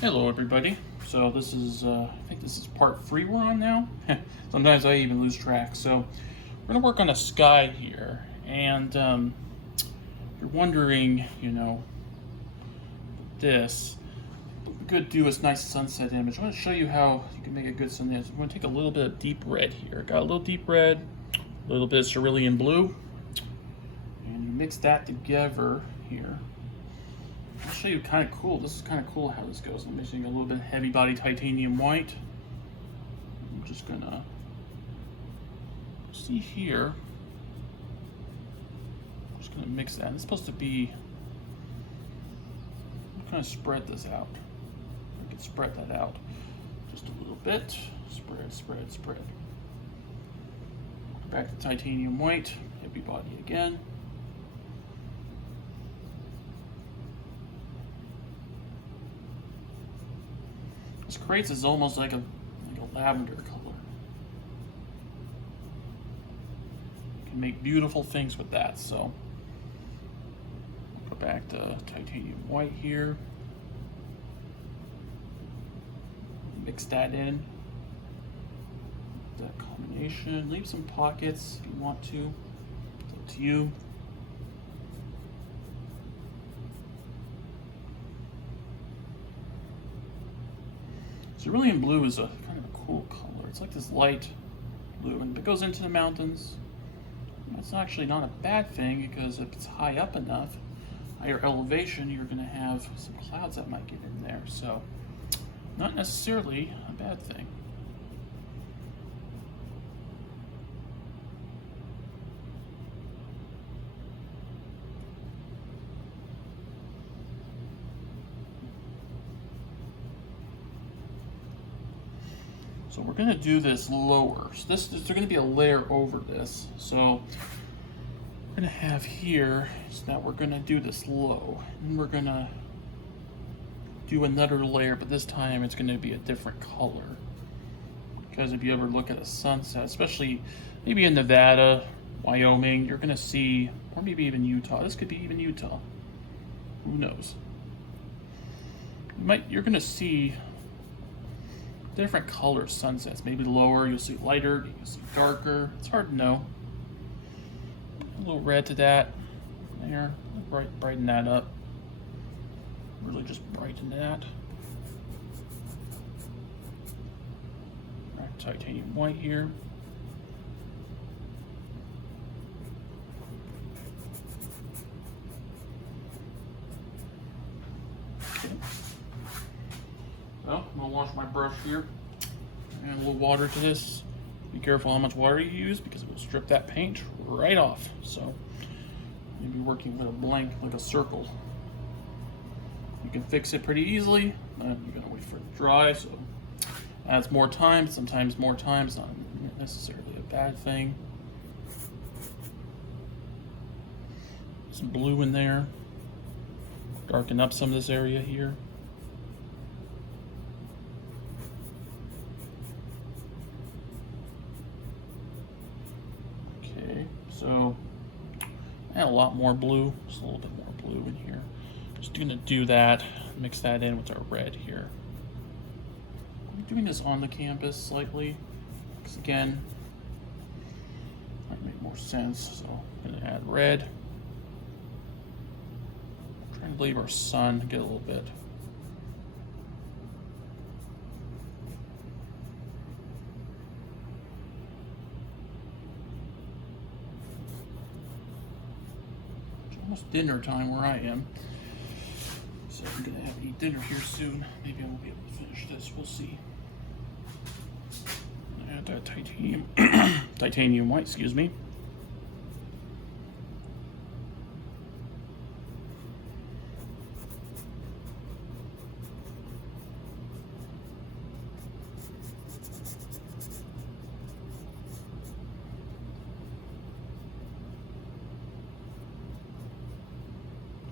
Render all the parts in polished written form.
Hello everybody. So this is, I think this is part 3 we're on now. Sometimes I even lose track. So we're gonna work on a sky here, and you're wondering, this. What we could do is nice sunset image. I want to show you how you can make a good sunset. I'm going to take a little bit of deep red here. Got a little deep red, a little bit of cerulean blue, and you mix that together here. I'll show you kind of cool. This is kind of cool how this goes. I'm mixing a little bit of heavy body titanium white. I'm just gonna see here. I'm just gonna mix that. It's supposed to be. I'm kind of spread this out. I can spread that out just a little bit. Spread, spread, spread. Back to titanium white. Heavy body again. This creates is almost like a lavender color. You can make beautiful things with that. So go back to titanium white here. Mix that in. That combination. Leave some pockets if you want to. It's up to you. Cerulean blue is a kind of a cool color. It's like this light blue, and if it goes into the mountains, that's actually not a bad thing, because if it's high up enough, higher elevation, you're going to have some clouds that might get in there. So, not necessarily a bad thing. So we're going to do this lower. So there's going to be a layer over this. So we're going to have here is that we're going to do this low. And we're going to do another layer, but this time it's going to be a different color. Because if you ever look at a sunset, especially maybe in Nevada, Wyoming, you're going to see, or maybe even Utah. This could be even Utah. Who knows? You're going to see different color sunsets. Maybe lower, you'll see lighter, you'll see darker. It's hard to know. A little red to that. There. Brighten that up. Really just brighten that. Right, titanium white here. Okay. So, I'm going to wash my brush here. Add a little water to this. Be careful how much water you use, because it will strip that paint right off. So, you'll be working with a blank, like a circle. You can fix it pretty easily. You're going to wait for it to dry, so adds more time. Sometimes more time is not necessarily a bad thing. Some blue in there. Darken up some of this area here. So, add a lot more blue, just a little bit more blue in here. Just gonna do that, mix that in with our red here. I'm doing this on the canvas slightly, because again, might make more sense. So, I'm gonna add red. Trying to leave our sun get a little bit. Almost dinner time where I am, so I'm gonna have to eat dinner here soon. Maybe I won't be able to finish this. We'll see. Add that titanium white. Excuse me.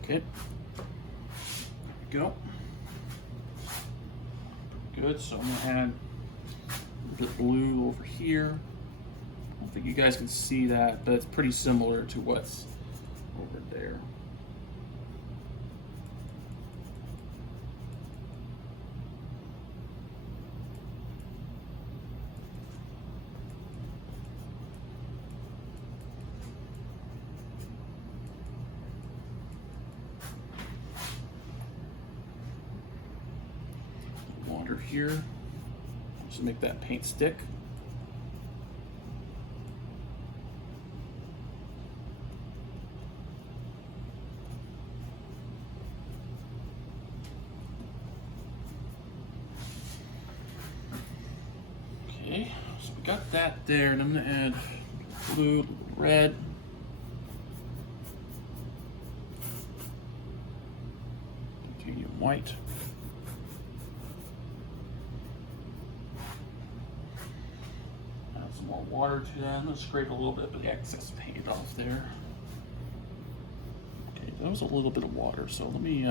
Okay, there we go. Good, so I'm gonna add a bit of blue over here. I don't think you guys can see that, but it's pretty similar to what's over there. water here, just to make that paint stick. Okay, so we got that there, and I'm gonna add blue, red. Titanium white. Add some more water to that. I'm gonna scrape a little bit of the excess paint off there. Okay, that was a little bit of water, so let me,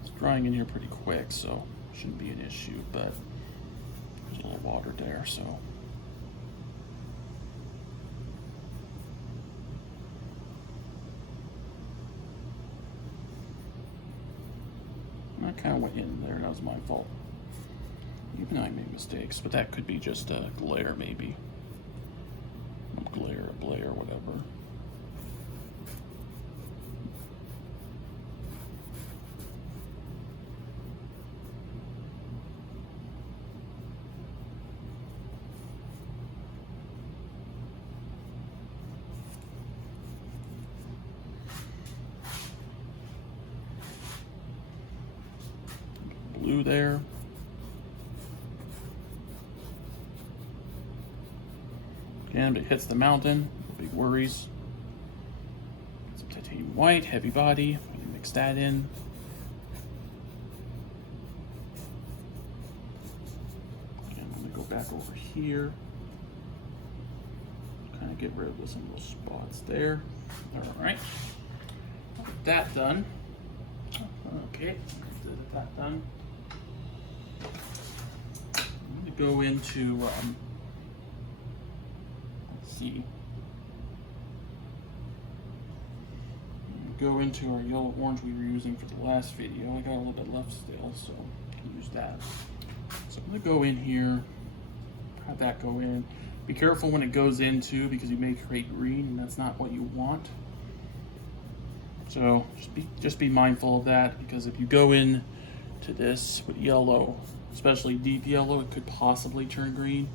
it's drying in here pretty quick, so shouldn't be an issue, but there's a little water there, so. I kind of went in there, that was my fault. Even I made mistakes, but that could be just a glare maybe. Glare, blare, whatever. Blue there. Again, if it hits the mountain, no big worries. Some titanium white, heavy body. I'm gonna mix that in. Again, I'm gonna go back over here. Kind of get rid of some of those spots there. All right, that done. Okay, that done. I'm gonna go into, let's see, go into our yellow orange we were using for the last video. I got a little bit left still, so I can use that. So I'm gonna go in here, have that go in. Be careful when it goes into, because you may create green, and that's not what you want. So just be mindful of that, because if you go in to this with yellow, especially deep yellow, it could possibly turn green,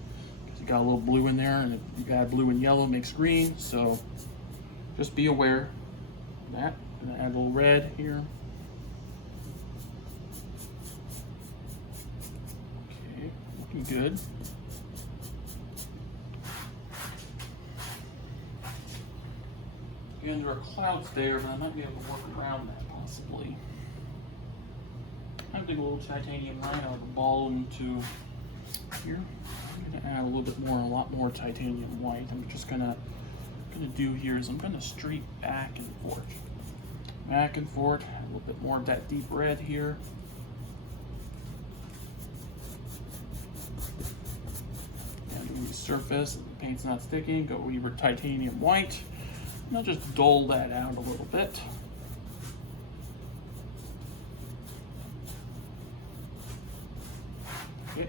because you got a little blue in there, and if you add blue and yellow, it makes green. So just be aware of that. I'm gonna add a little red here. Okay, looking good. Again, there are clouds there, but I might be able to work around that possibly. I'm gonna do a little titanium white. I'll ball into here. I'm gonna add a little bit more, a lot more titanium white. I'm just gonna do here is I'm gonna streak back and forth, add a little bit more of that deep red here. And when you surface, and the paint's not sticking, go over titanium white. And I'll just dull that out a little bit. Okay.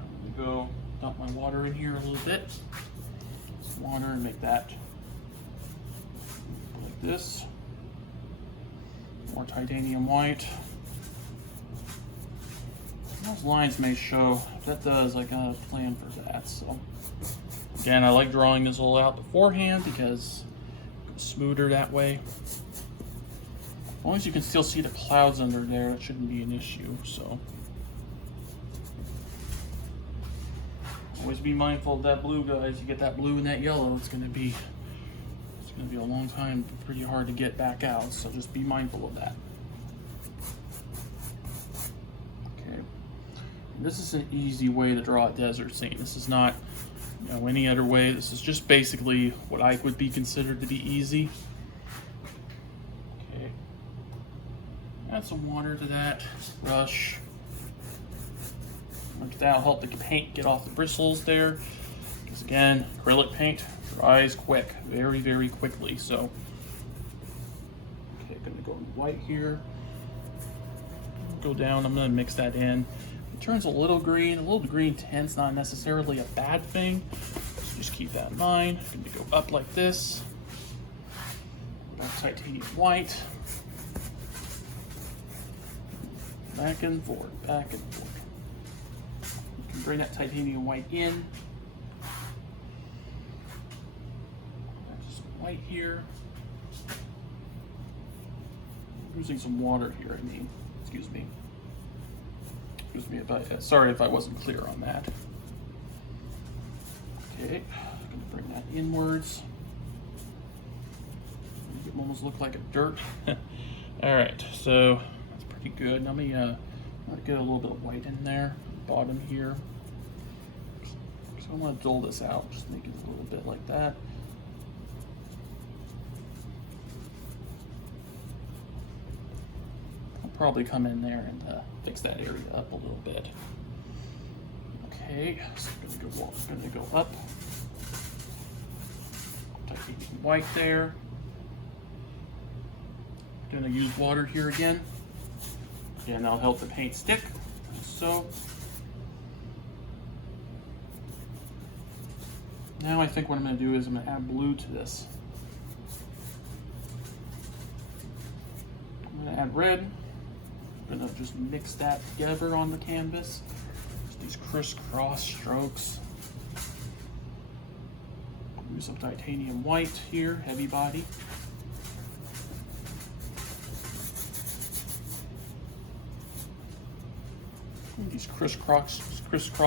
I'm gonna go dump my water in here a little bit. Some water and make that like this. More titanium white. Those lines may show. If that does, I got a plan for that. So again, I like drawing this all out beforehand because it's smoother that way. As long as you can still see the clouds under there, it shouldn't be an issue. So always be mindful of that blue, guys. You get that blue and that yellow, it's gonna be a long time, pretty hard to get back out. So just be mindful of that. Okay. And this is an easy way to draw a desert scene. This is not, you know, any other way. This is just basically what I would be considered to be easy. Okay. Add some water to that brush. That'll help the paint get off the bristles there. Because again, acrylic paint dries quick, very, very quickly. So, okay, gonna go in white here. Go down, I'm gonna mix that in. It turns a little green. A little green tint's not necessarily a bad thing. So just keep that in mind. I'm gonna go up like this. Back titanium white. Back and forth, back and forth. You can bring that titanium white in. There's some white here. Using some water here, I mean. Excuse me. Excuse me if sorry if I wasn't clear on that. Okay, I'm gonna bring that inwards. Make it almost look like a dirt. All right, so that's pretty good. Let me get a little bit of white in there, bottom here. So I want to dull this out, just make it a little bit like that. I'll probably come in there and fix that area up a little bit. Okay, so I'm gonna go up. Titanium white there. Gonna use water here again. And that'll help the paint stick, like so. Now I think what I'm gonna do is I'm gonna add blue to this. I'm gonna add red. I'm gonna just mix that together on the canvas. Just these crisscross strokes. Use some titanium white here, heavy body. These crisscross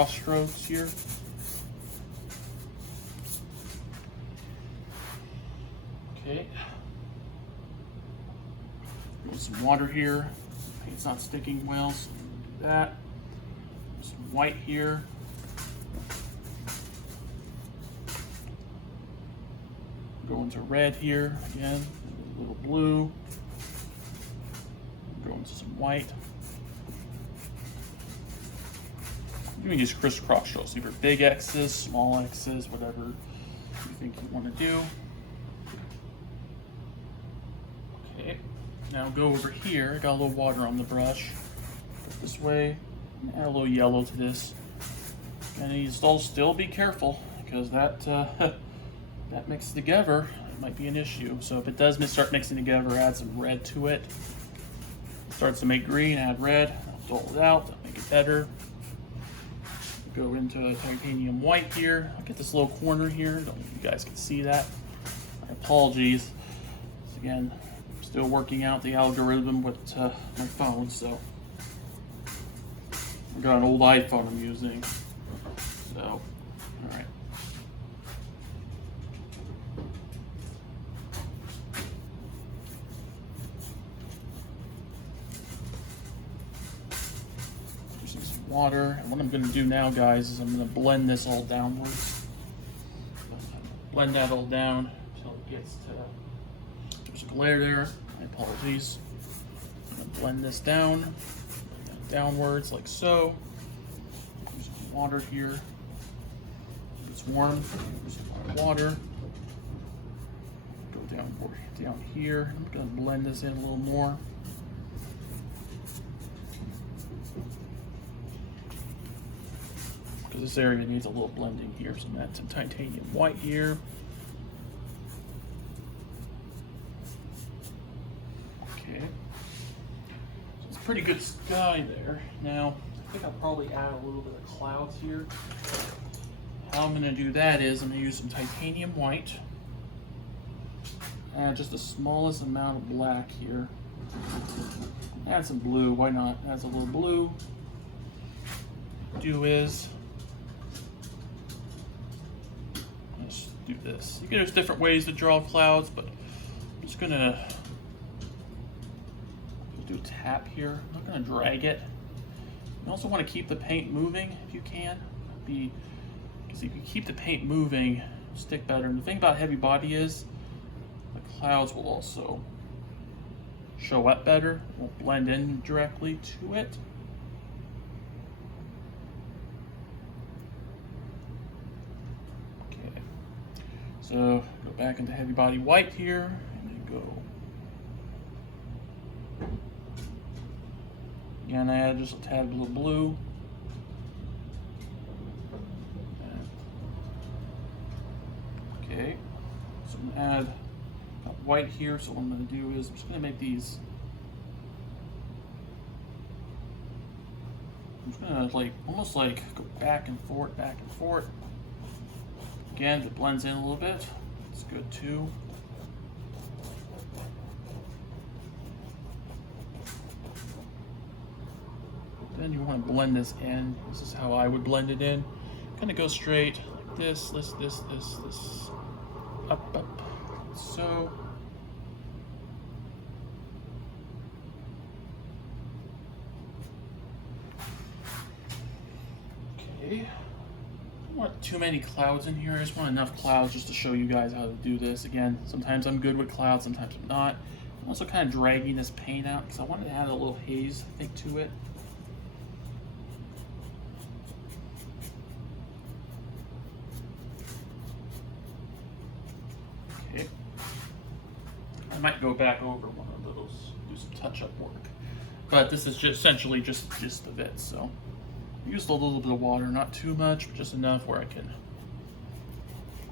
strokes here. Okay. Put some water here. Paint's not sticking well, so do that. Some white here. Go into red here again. A little blue. Go into some white. You can use crisscross strokes, either big X's, small X's, whatever you think you want to do. Okay, now go over here. I got a little water on the brush. Put this way, and add a little yellow to this. And you still be careful, because that that mixed together, it might be an issue. So if it does start mixing together, add some red to it. Starts to make green, add red. I'll dull it out, make it better. Go into a titanium white here. I'll get this little corner here. Don't know if you guys can see that. My apologies. Again, I'm still working out the algorithm with my phone, so I've got an old iPhone I'm using. So, all right. Water. And what I'm going to do now, guys, is I'm going to blend this all downwards. Blend that all down until it gets to. There's a glare there. My apologies. I'm going to blend this down, downwards like so. Use some water here. It's warm. Use some water. Go down here. I'm going to blend this in a little more. This area needs a little blending here, so I'm gonna add some titanium white here. Okay, so it's a pretty good sky there. Now, I think I'll probably add a little bit of clouds here. How I'm gonna do that is I'm gonna use some titanium white. Add just the smallest amount of black here. Add some blue, why not? Add a little blue. Do this. There's different ways to draw clouds, but I'm just gonna do a tap here. I'm not gonna drag it. You also want to keep the paint moving if you can. Because if you keep the paint moving, it'll stick better. And the thing about heavy body is the clouds will also show up better. Won't blend in directly to it. So go back into heavy body white here, and then go. Again, I add just a tad of little blue. Okay, so I'm gonna add white here. So what I'm gonna do is I'm just gonna make these I'm just gonna like almost like go back and forth, back and forth. Again, if it blends in a little bit, it's good too. Then you want to blend this in. This is how I would blend it in. Kind of go straight like this, this, up, up, so. Okay. I don't want too many clouds in here. I just want enough clouds just to show you guys how to do this. Again, sometimes I'm good with clouds, sometimes I'm not. I'm also kind of dragging this paint out because I wanted to add a little haze, I think, to it. Okay. I might go back over one of those, do some touch-up work. But this is just essentially just the gist of it, so. I used a little bit of water, not too much, but just enough where I can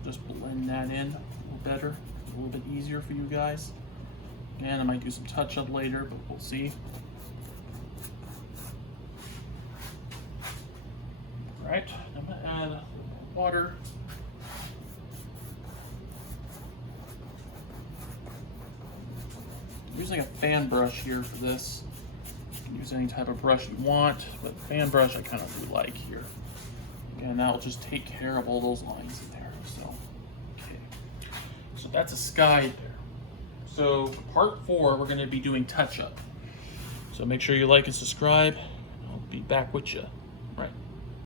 just blend that in a little better, a little bit easier for you guys. And I might do some touch-up later, but we'll see. All right, I'm gonna add a little more water. I'm using a fan brush here for this. You can use any type of brush you want, but fan brush I kind of do like here. And that'll just take care of all those lines in there. So, okay. So that's a sky there. So part 4, we're going to be doing touch-up. So make sure you like and subscribe. I'll be back with you.